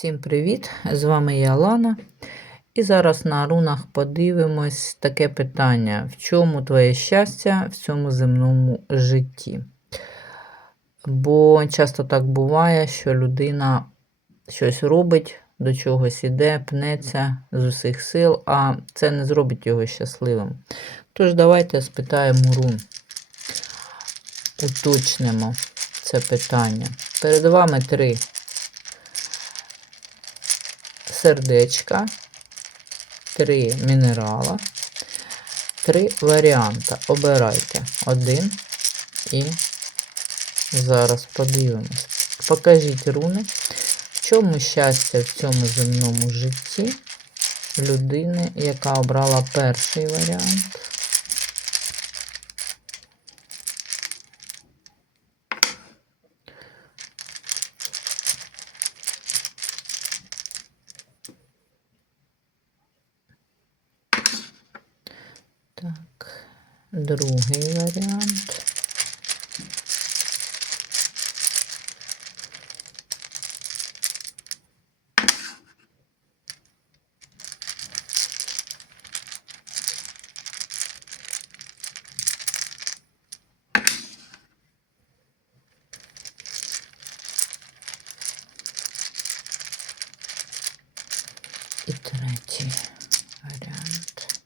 Всім привіт! З вами я Лана. І зараз на рунах подивимось таке питання: в чому твоє щастя в цьому земному житті? Бо часто так буває, що людина щось робить, до чогось іде, пнеться з усіх сил, а це не зробить його щасливим. Тож, давайте спитаємо рун, уточнимо це питання. Перед вами три сердечка, три мінерала, три варіанти. Обирайте один і зараз подивимось. Покажіть руни, в чому щастя в цьому земному житті людини, яка обрала перший варіант. Так, другий варіант. І третій варіант.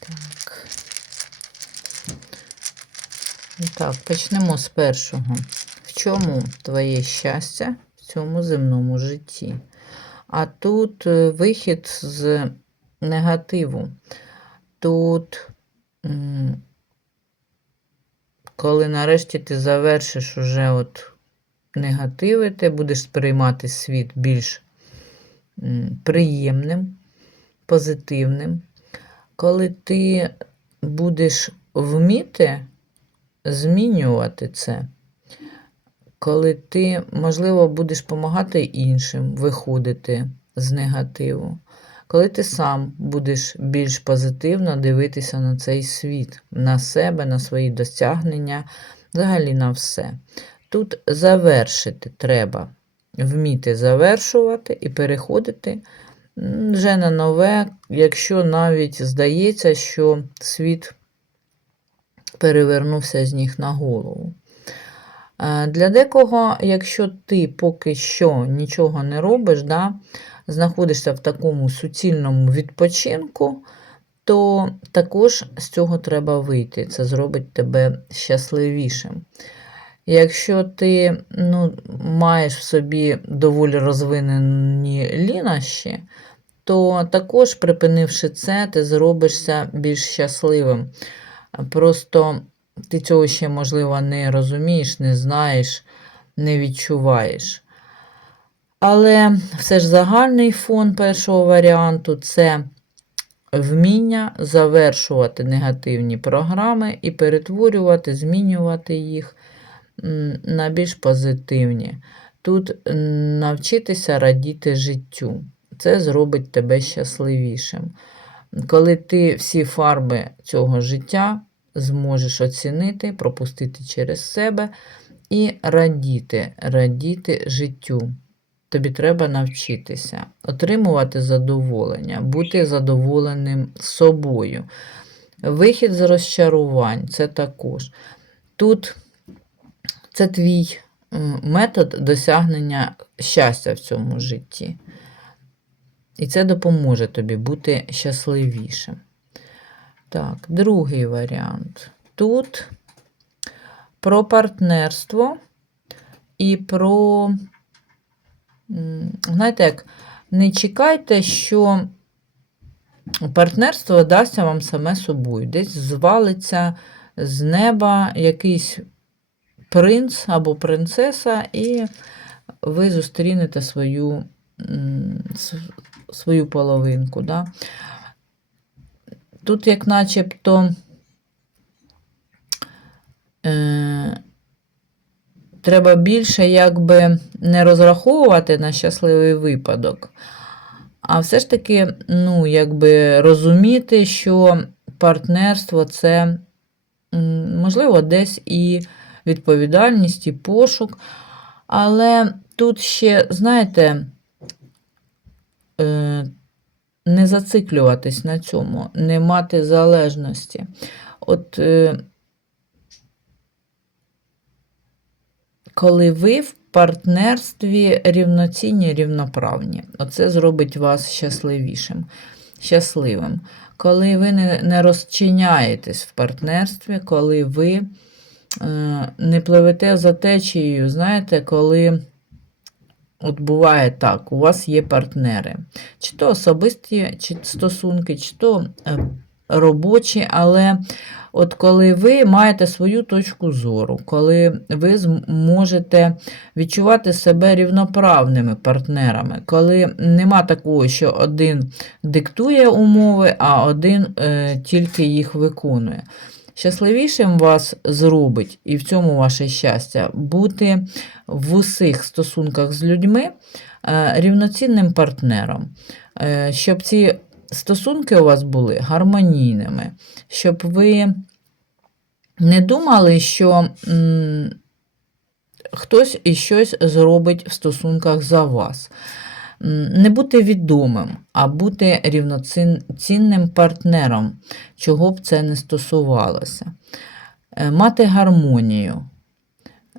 Так. І Так, почнемо з першого. В чому твоє щастя в цьому земному житті? А тут е, вихід з негативу. Тут, коли нарешті ти завершиш уже от негативи, ти будеш сприймати світ більш приємним, позитивним. Коли ти будеш вміти змінювати це, коли ти, можливо, будеш допомагати іншим виходити з негативу, коли ти сам будеш більш позитивно дивитися на цей світ, на себе, на свої досягнення, взагалі на все. Тут завершити треба, вміти завершувати і переходити вже на нове, якщо навіть здається, що світ перевернувся з ніг на голову. Е, Для декого, якщо ти поки що нічого не робиш, да, знаходишся в такому суцільному відпочинку, то також з цього треба вийти. Це зробить тебе щасливішим. Якщо ти ну, маєш в собі доволі розвинені лінощі, то також, припинивши це, ти зробишся більш щасливим. Просто ти цього ще, можливо, не розумієш, не знаєш, не відчуваєш. Але все ж загальний фон першого варіанту це вміння завершувати негативні програми і перетворювати, змінювати їх на більш позитивні. Тут навчитися радіти життю. Це зробить тебе щасливішим. Коли ти всі фарби цього життя зможеш оцінити, пропустити через себе і радіти, радіти життю. Тобі треба навчитися, отримувати задоволення, бути задоволеним собою. Вихід з розчарувань це також. Тут це твій метод досягнення щастя в цьому житті. І це допоможе тобі бути щасливішим. Так, другий варіант. Тут про партнерство і про, знаєте, як, не чекайте, що партнерство дасться вам саме собою. Десь звалиться з неба якийсь принц або принцеса, і ви зустрінете свою, свою половинку. Да? Тут, як начебто, е, треба більше якби не розраховувати на щасливий випадок, а все ж таки, ну, якби розуміти, що партнерство це, можливо, десь і відповідальність, і пошук. Але тут ще, знаєте, не зациклюватись на цьому, не мати залежності. От е, коли ви в партнерстві рівноцінні, рівноправні, оце зробить вас щасливішим, щасливим. Коли ви не, не розчиняєтесь в партнерстві, коли ви е, не пливете за течією, знаєте, коли. От буває так, у вас є партнери, чи то особисті чи стосунки, чи то е, робочі, але от коли ви маєте свою точку зору, коли ви можете відчувати себе рівноправними партнерами, коли нема такого, що один диктує умови, а один е, тільки їх виконує. Щасливішим вас зробить, і в цьому ваше щастя, бути в усіх стосунках з людьми е, рівноцінним партнером, Е, щоб ці стосунки у вас були гармонійними, щоб ви не думали, що хтось і щось зробить в стосунках за вас. Не бути відомим, а бути рівноцінним партнером, чого б це не стосувалося. Е, Мати гармонію,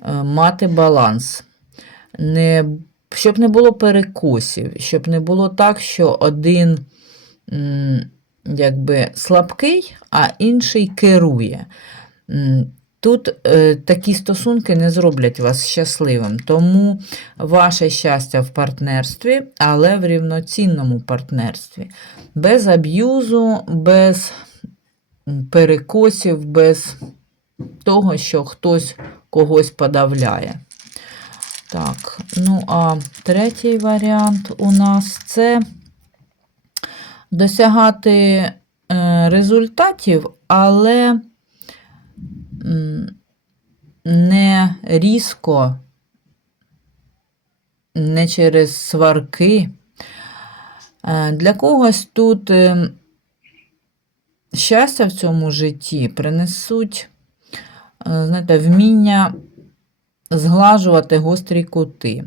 е, мати баланс, не, щоб не було перекосів, щоб не було так, що один якби слабкий, а інший керує. Тут е, такі стосунки не зроблять вас щасливим, тому ваше щастя в партнерстві, але в рівноцінному партнерстві. Без аб'юзу, без перекосів, без того, що хтось когось подавляє. Так, ну а третій варіант у нас це досягати е, результатів, але не різко, не через сварки. Е, Для когось тут е, щастя в цьому житті принесуть, е, знаєте, вміння зглажувати гострі кути.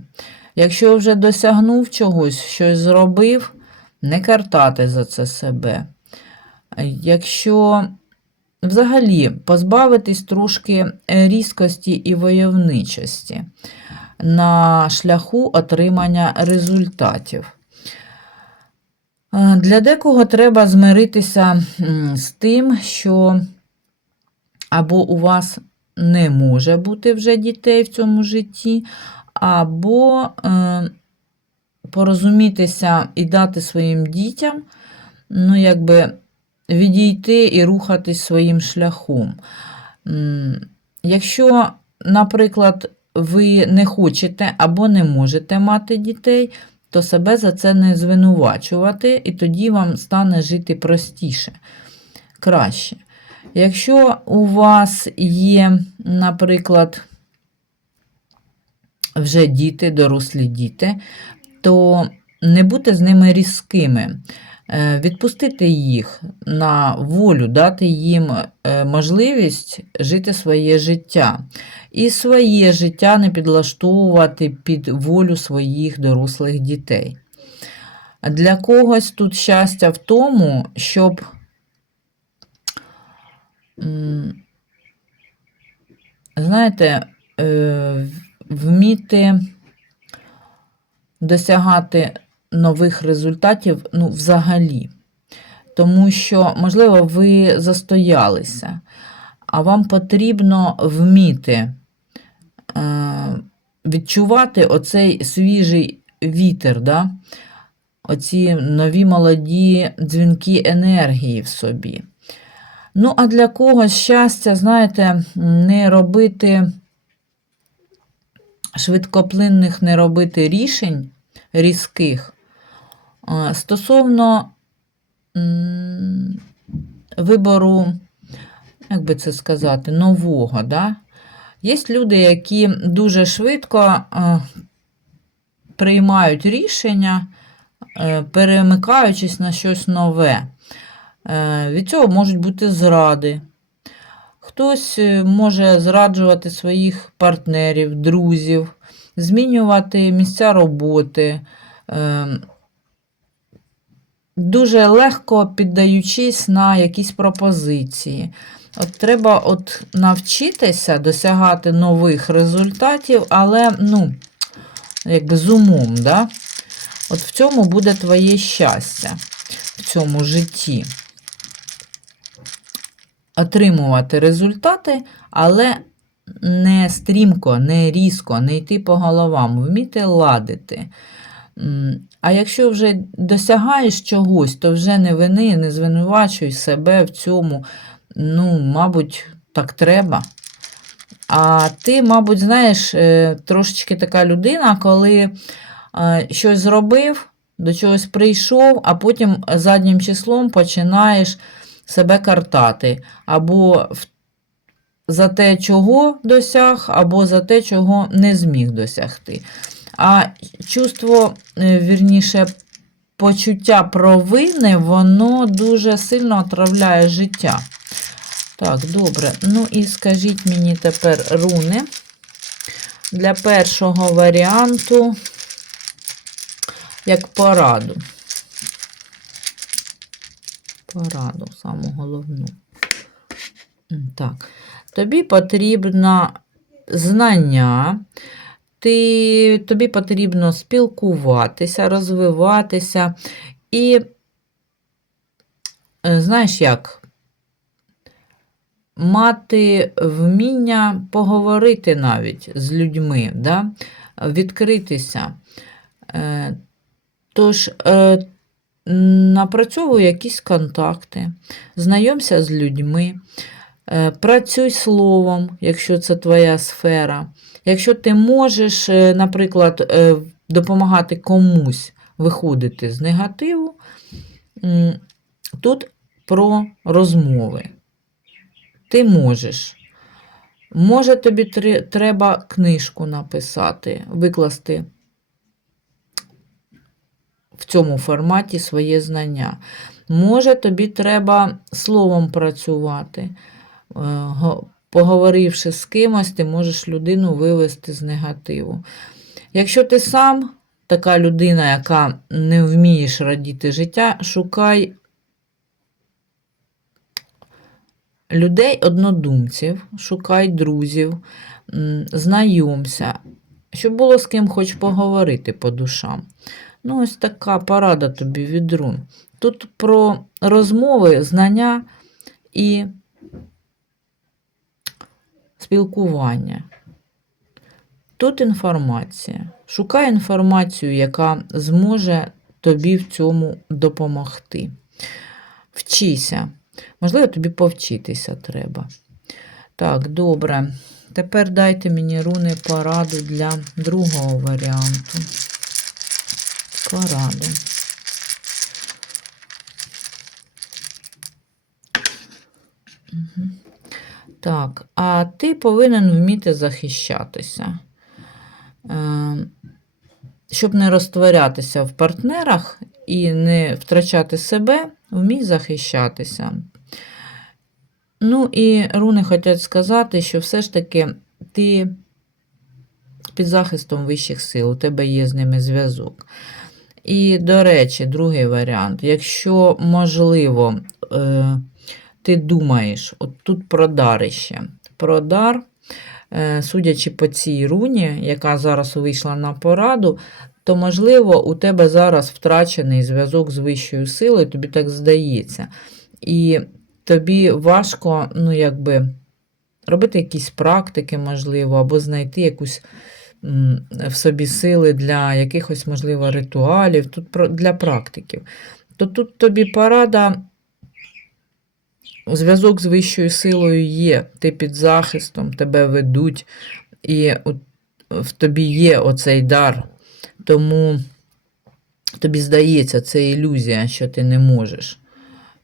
Якщо вже досягнув чогось, щось зробив, не картати за це себе. Якщо взагалі позбавитись трошки різкості і войовничості на шляху отримання результатів. Е, Для декого треба змиритися з тим, що або у вас не може бути вже дітей в цьому житті, або е, порозумітися і дати своїм дітям, ну, якби відійти і рухатись своїм шляхом. Якщо, наприклад, ви не хочете або не можете мати дітей, то себе за це не звинувачувати, і тоді вам стане жити простіше, краще. Якщо у вас є, наприклад, вже діти, дорослі діти, то не бути з ними різкими, відпустити їх на волю, дати їм е, можливість жити своє життя. І своє життя не підлаштовувати під волю своїх дорослих дітей. Для когось тут щастя в тому, щоб знаєте, е, вміти досягати нових результатів ну, взагалі. Тому що, можливо, ви застоялися, а вам потрібно вміти е, відчувати оцей свіжий вітер, да? оці нові молоді дзвінки енергії в собі. Ну, а для когось щастя, знаєте, не робити швидкоплинних, не робити рішень різких. А, Стосовно вибору, як би це сказати, нового, да? є люди, які дуже швидко приймають рішення, е, перемикаючись на щось нове. Е, Від цього можуть бути зради. Хтось е, може зраджувати своїх партнерів, друзів, змінювати місця роботи. Дуже легко піддаючись на якісь пропозиції. От треба от навчитися досягати нових результатів, але ну, якби з умом. Да? От в цьому буде твоє щастя в цьому житті. Отримувати результати, але не стрімко, не різко, не йти по головам, вміти ладити. А якщо вже досягаєш чогось, то вже не вини, не звинувачуй себе в цьому. Ну, мабуть, так треба. А ти, мабуть, знаєш, е, трошечки така людина, коли е, щось зробив, до чогось прийшов, а потім заднім числом починаєш себе картати. Або за те, чого досяг, або за те, чого не зміг досягти. А чувство, е, вірніше, почуття провини, воно дуже сильно отравляє життя. Так, добре. Ну і скажіть мені тепер руни. Для першого варіанту, як пораду. Пораду, саму головну. Так, тобі потрібно знання, ти, тобі потрібно спілкуватися, розвиватися і, е, знаєш як, мати вміння поговорити навіть з людьми, да? відкритися. Е, Тож, е, напрацьовуй якісь контакти, знайомся з людьми, працюй словом, якщо це твоя сфера. Якщо ти можеш, е, наприклад, е, допомагати комусь виходити з негативу, тут про розмови. Ти можеш. Може, тобі треба книжку написати, викласти в цьому форматі своє знання. Може, тобі треба словом працювати. Го- Поговоривши з кимось, ти можеш людину вивести з негативу. Якщо ти сам така людина, яка не вмієш радіти життя, шукай людей однодумців, шукай друзів, знайомся, щоб було з ким хоч поговорити по душам. Ну, ось така порада тобі від рун. Тут про розмови, знання і спілкування. Тут інформація. Шукай інформацію, яка зможе тобі в цьому допомогти. Вчися. Можливо, тобі повчитися треба. Так, добре. Тепер дайте мені руни пораду для другого варіанту. Пораду. Мгм. Так, а ти повинен вміти захищатися. Е, Щоб не розтворятися в партнерах і не втрачати себе, вмій захищатися. Ну і руни хочуть сказати, що все ж таки ти під захистом вищих сил, у тебе є з ними зв'язок. І, до речі, другий варіант. Якщо можливо, е, ти думаєш, от тут про дарище. Про дар, е, судячи по цій руні, яка зараз вийшла на пораду, то, можливо, у тебе зараз втрачений зв'язок з вищою силою, тобі так здається. І тобі важко, ну, якби, робити якісь практики, можливо, або знайти якусь в собі сили для якихось, можливо, ритуалів, тут для практиків. То тут тобі порада, зв'язок з вищою силою є, ти під захистом, тебе ведуть, і в тобі є оцей дар. Тому тобі здається, це ілюзія, що ти не можеш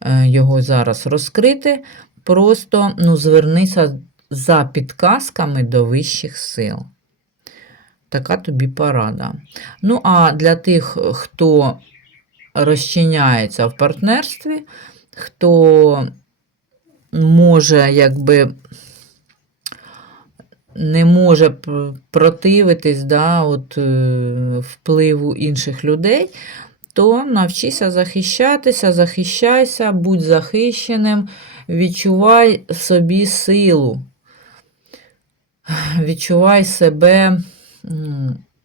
е, його зараз розкрити. Просто ну, звернися за підказками до вищих сил. Така тобі порада. Ну, а для тих, хто розчиняється в партнерстві, хто може, якби не може противитись да, от, е, впливу інших людей, то навчися захищатися, захищайся, будь захищеним, відчувай собі силу. Відчувай себе,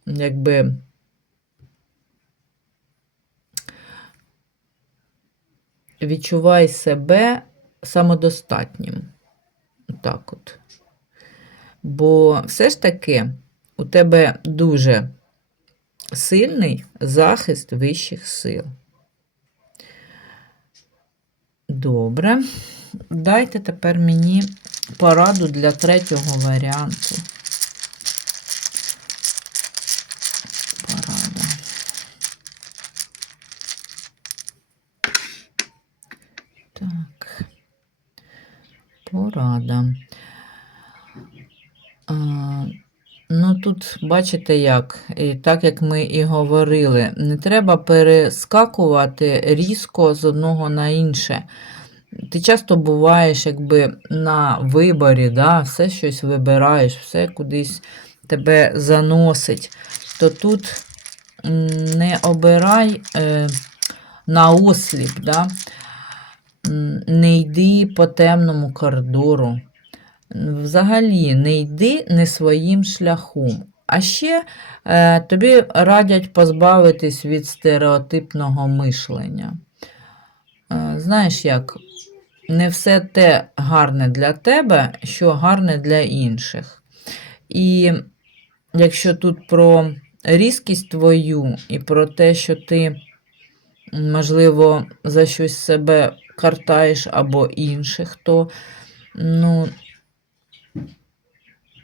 якби. Відчувай себе самодостатнім. Так от. Бо все ж таки у тебе дуже сильний захист вищих сил. Добре. Дайте тепер мені пораду для третього варіанту. Порада. Так. Порада. А, ну, тут бачите як, і так як ми і говорили, не треба перескакувати різко з одного на інше. Ти часто буваєш якби на виборі, да, все щось вибираєш, все кудись тебе заносить. То тут не обирай е, на осліп, да? Не йди по темному коридору. Взагалі не йди не своїм шляхом. А ще е, тобі радять позбавитись від стереотипного мишлення. Е, знаєш як, не все те гарне для тебе, що гарне для інших. І якщо тут про різкість твою і про те, що ти, можливо, за щось себе картаєш або інших, то ну,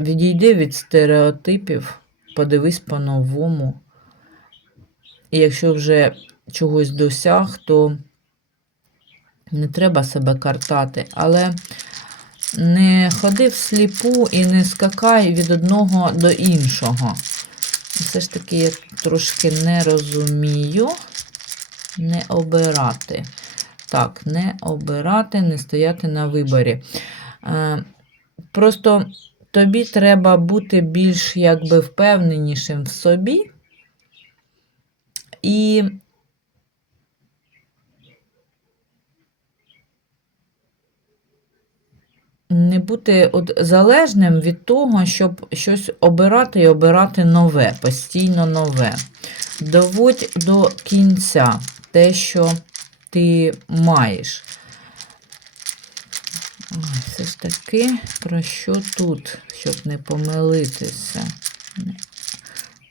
відійди від стереотипів, подивись по-новому. І якщо вже чогось досяг, то не треба себе картати, але не ходи всліпу і не скакай від одного до іншого. Все ж таки я трошки не розумію. Не обирати. Так, не обирати, не стояти на виборі. Е, Просто тобі треба бути більш якби впевненішим в собі. І не бути от залежним від того, щоб щось обирати і обирати нове, постійно нове. Доводь до кінця те, що ти маєш. Ой, все ж таки, про що тут, щоб не помилитися?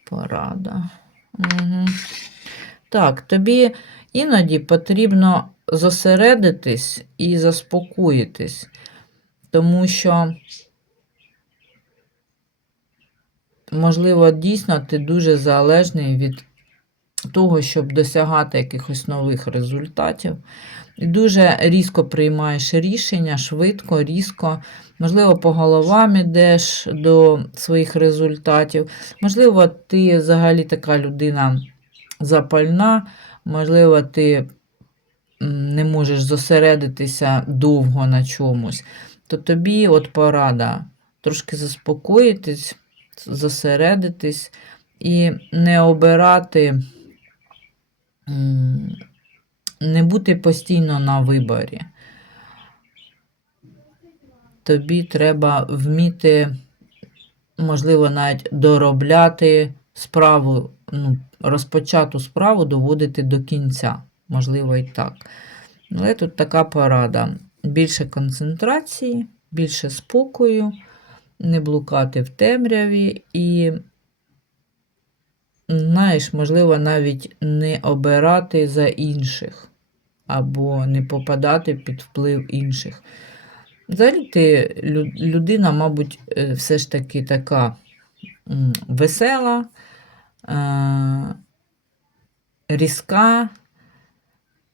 Порада. Угу. Так, тобі іноді потрібно зосередитись і заспокоїтись, тому що, можливо, дійсно ти дуже залежний від того, щоб досягати якихось нових результатів. І дуже різко приймаєш рішення, швидко, різко. Можливо, по головам ідеш до своїх результатів. Можливо, ти взагалі така людина запальна, можливо, ти не можеш зосередитися довго на чомусь. То тобі от порада трошки заспокоїтись, зосередитись і не обирати. Не бути постійно на виборі. Тобі треба вміти, можливо, навіть доробляти справу, ну, розпочату справу доводити до кінця. Можливо, і так. Але тут така порада: більше концентрації, більше спокою, не блукати в темряві і знаєш, можливо, навіть не обирати за інших, або не попадати під вплив інших. Взагалі ти людина, мабуть, е, все ж таки така весела, е, різка,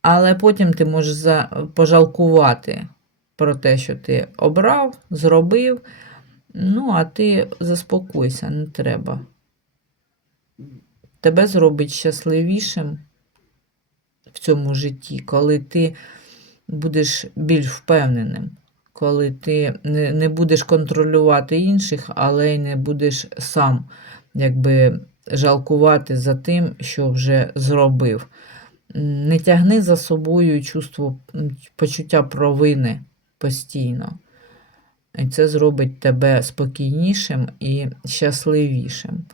але потім ти можеш пожалкувати про те, що ти обрав, зробив. Ну, а ти заспокойся, не треба тебе зробить щасливішим в цьому житті, коли ти будеш більш впевненим, коли ти не, не будеш контролювати інших, але й не будеш сам якби, жалкувати за тим, що вже зробив. Не тягни за собою чувство, почуття провини постійно. І це зробить тебе спокійнішим і щасливішим.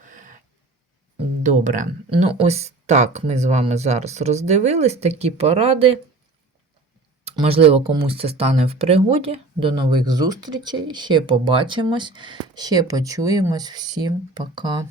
Добре. Ну, ось так ми з вами зараз роздивились такі поради. Можливо, комусь це стане в пригоді. До нових зустрічей. Ще побачимось, ще почуємось. Всім пока.